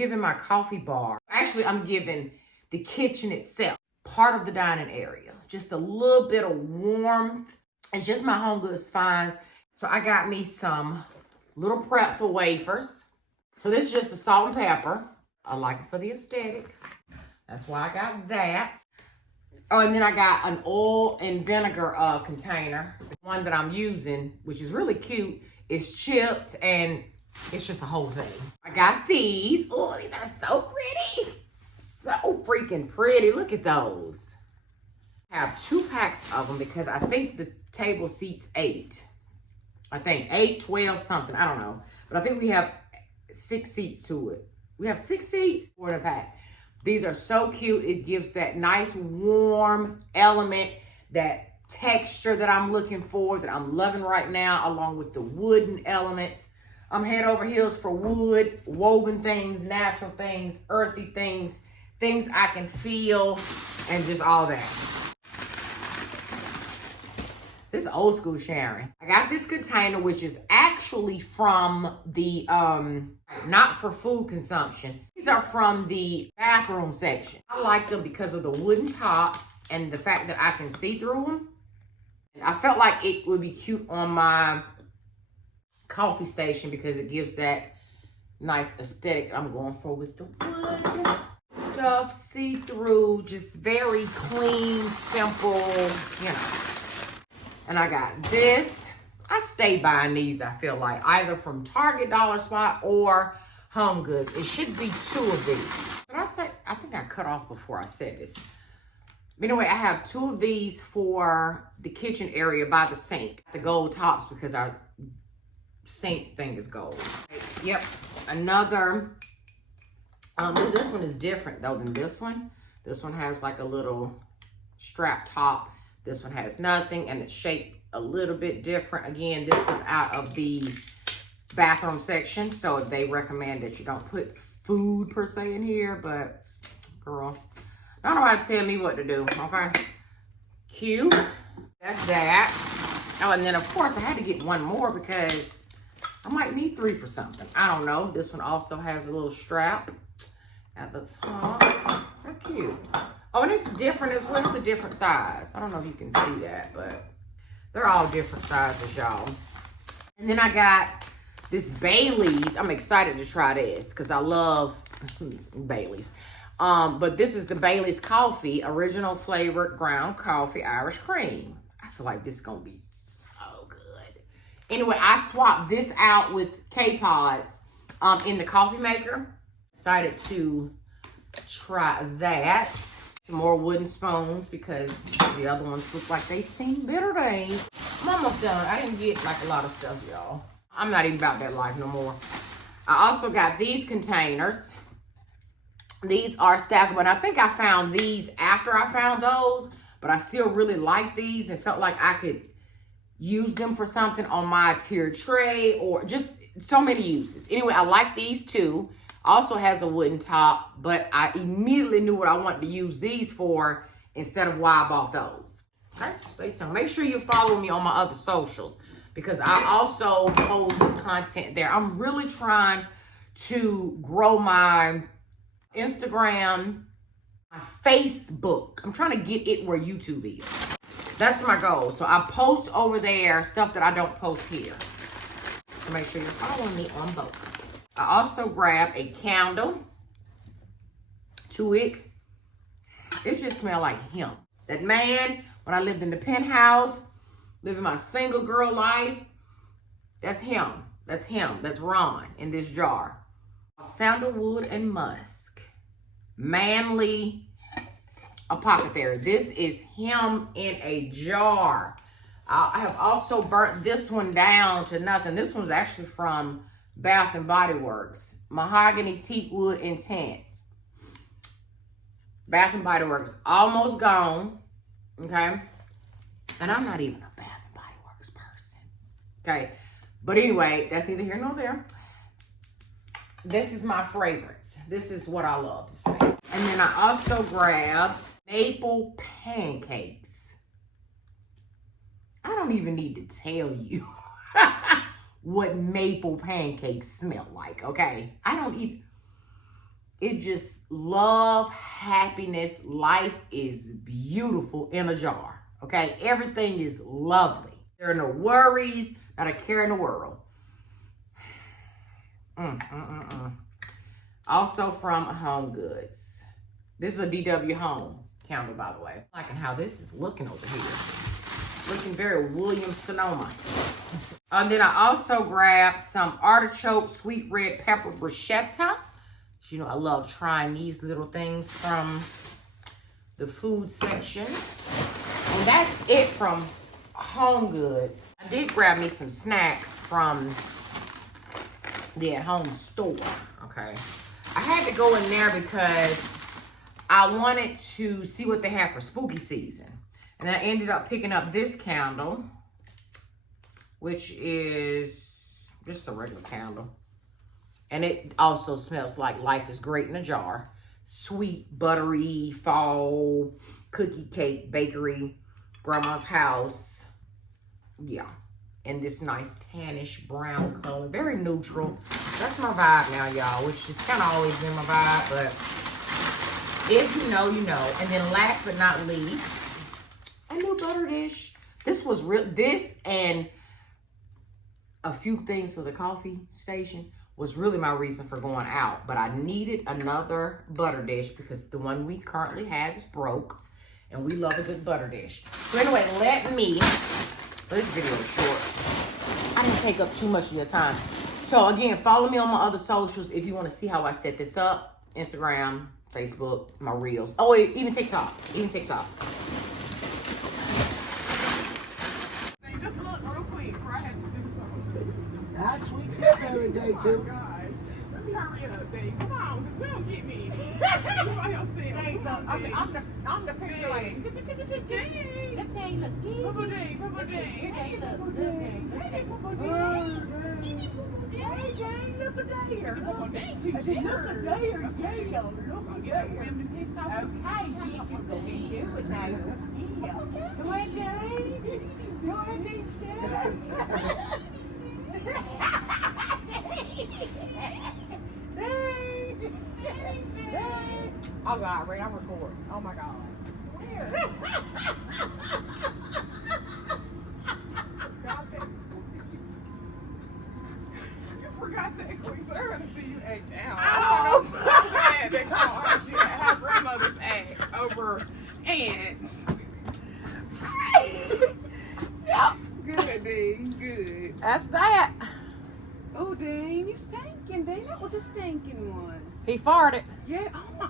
giving my coffee bar. Actually, I'm giving the kitchen itself, part of the dining area. Just a little bit of warmth. It's just my home goods finds. So I got me some little pretzel wafers. So this is just the salt and pepper. I like it for the aesthetic. That's why I got that. Oh, and then I got an oil and vinegar container. The one that I'm using, which is really cute, is chipped and it's just a whole thing. I got these. Oh, these are so pretty. So freaking pretty. Look at those. I have 2 packs of them because I think the table seats 8. I think 8, 12, something. I don't know. But I think we have 6 seats to it. We have 6 seats for the pack. These are so cute. It gives that nice warm element, that texture that I'm looking for, that I'm loving right now, along with the wooden elements. I'm head over heels for wood, woven things, natural things, earthy things, things I can feel, and just all that. This old school Sharon. I got this container, which is actually from the, not for food consumption. These are from the bathroom section. I like them because of the wooden tops and the fact that I can see through them. I felt like it would be cute on my coffee station because it gives that nice aesthetic I'm going for with the wood stuff, see-through, just very clean, simple, you know. And I got this. I stay buying these, I feel like, either from Target, Dollar Spot, or Home Goods. It should be 2 of these. But I think I cut off before I said this. Anyway, I have 2 of these for the kitchen area by the sink. The gold tops because our sink thing is gold. Yep, another. This one is different though than this one. This one has like a little strap top. This one has nothing, and it's shaped a little bit different. Again, this was out of the bathroom section, so they recommend that you don't put food per se in here, but girl, don't nobody tell me what to do, okay? Cute. That's that. Oh, and then of course I had to get one more because I might need 3 for something. I don't know. This one also has a little strap at the top. They're cute. Oh, and it's different as well. It's a different size. I don't know if you can see that, but they're all different sizes, y'all. And then I got this Bailey's. I'm excited to try this because I love Bailey's. But this is the Bailey's coffee, original flavored ground coffee, Irish cream. I feel like this is going to be so good. Anyway, I swapped this out with K-Pods in the coffee maker. Excited to try that. Some more wooden spoons because the other ones look like they seen better days. I'm almost done. I didn't get like a lot of stuff, y'all. I'm not even about that life no more. I also got these containers. These are stackable, and I think I found these after I found those, but I still really like these and felt like I could use them for something on my tiered tray or just so many uses. Anyway, I like these too. Also has a wooden top, but I immediately knew what I wanted to use these for instead of why I bought those. Okay, stay tuned. Make sure you follow me on my other socials because I also post content there. I'm really trying to grow my Instagram, my Facebook. I'm trying to get it where YouTube is. That's my goal. So I post over there stuff that I don't post here. So make sure you're following me on both. I also grabbed a candle, 2 wick. It just smelled like him. That man, when I lived in the penthouse, living my single girl life, that's him. That's him. That's Ron in this jar. Sandalwood and musk. Manly apothecary. This is him in a jar. I have also burnt this one down to nothing. This one's actually from Bath and Body Works. Mahogany Teak Wood Intense. Bath and Body Works. Almost gone. Okay. And I'm not even a Bath and Body Works person. Okay. But anyway, that's neither here nor there. This is my fragrance. This is what I love to smell. And then I also grabbed maple pancakes. I don't even need to tell you what maple pancakes smell like, okay? I don't even... It just love, happiness, life is beautiful in a jar. Okay, everything is lovely. There are no worries, not a care in the world. Also from Home Goods. This is a DW Home candle, by the way. Liking how this is looking over here. Looking very Williams-Sonoma. And then I also grabbed some artichoke sweet red pepper bruschetta. You know, I love trying these little things from the food section. And that's it from Home Goods. I did grab me some snacks from the at-home store, okay? I had to go in there because I wanted to see what they have for spooky season. And I ended up picking up this candle, which is just a regular candle. And it also smells like life is great in a jar. Sweet, buttery, fall, cookie cake, bakery, grandma's house. Yeah. And this nice tannish brown color. Very neutral. That's my vibe now, y'all, which has kind of always been my vibe. But if you know, you know. And then last but not least, a new butter dish. This was real. This and a few things for the coffee station was really my reason for going out. But I needed another butter dish because the one we currently have is broke. And we love a good butter dish. So anyway, this video is short. I didn't take up too much of your time. So again, follow me on my other socials if you want to see how I set this up. Instagram, Facebook, my reels. Oh, even TikTok. Just look real quick before I have to do something. That's sweet strawberry day too. God. Let me hurry up, babe. Come on, because we don't get me. Nobody else said. I'm the picture like, That thing look good. Papa Dang. Hey, Papa Dang. Hey, Papa Dang. Hey, Dang, look at there. Papa Dang, too. Look at there. Yeah, look at there. Okay, you can go and do it now. Yeah. Go ahead, Dang. Go ahead, Dang, step. Oh God, Ray, I'm recording. Oh my God. Where? You forgot that quick, so they're gonna see you act down. Oh, so bad they call her shit how grandmothers act over ants. Yep. Good, Dean. Good. that's that. Oh, Dean, you stinking, Dean. That was a stinking one. He farted. Yeah. Oh my.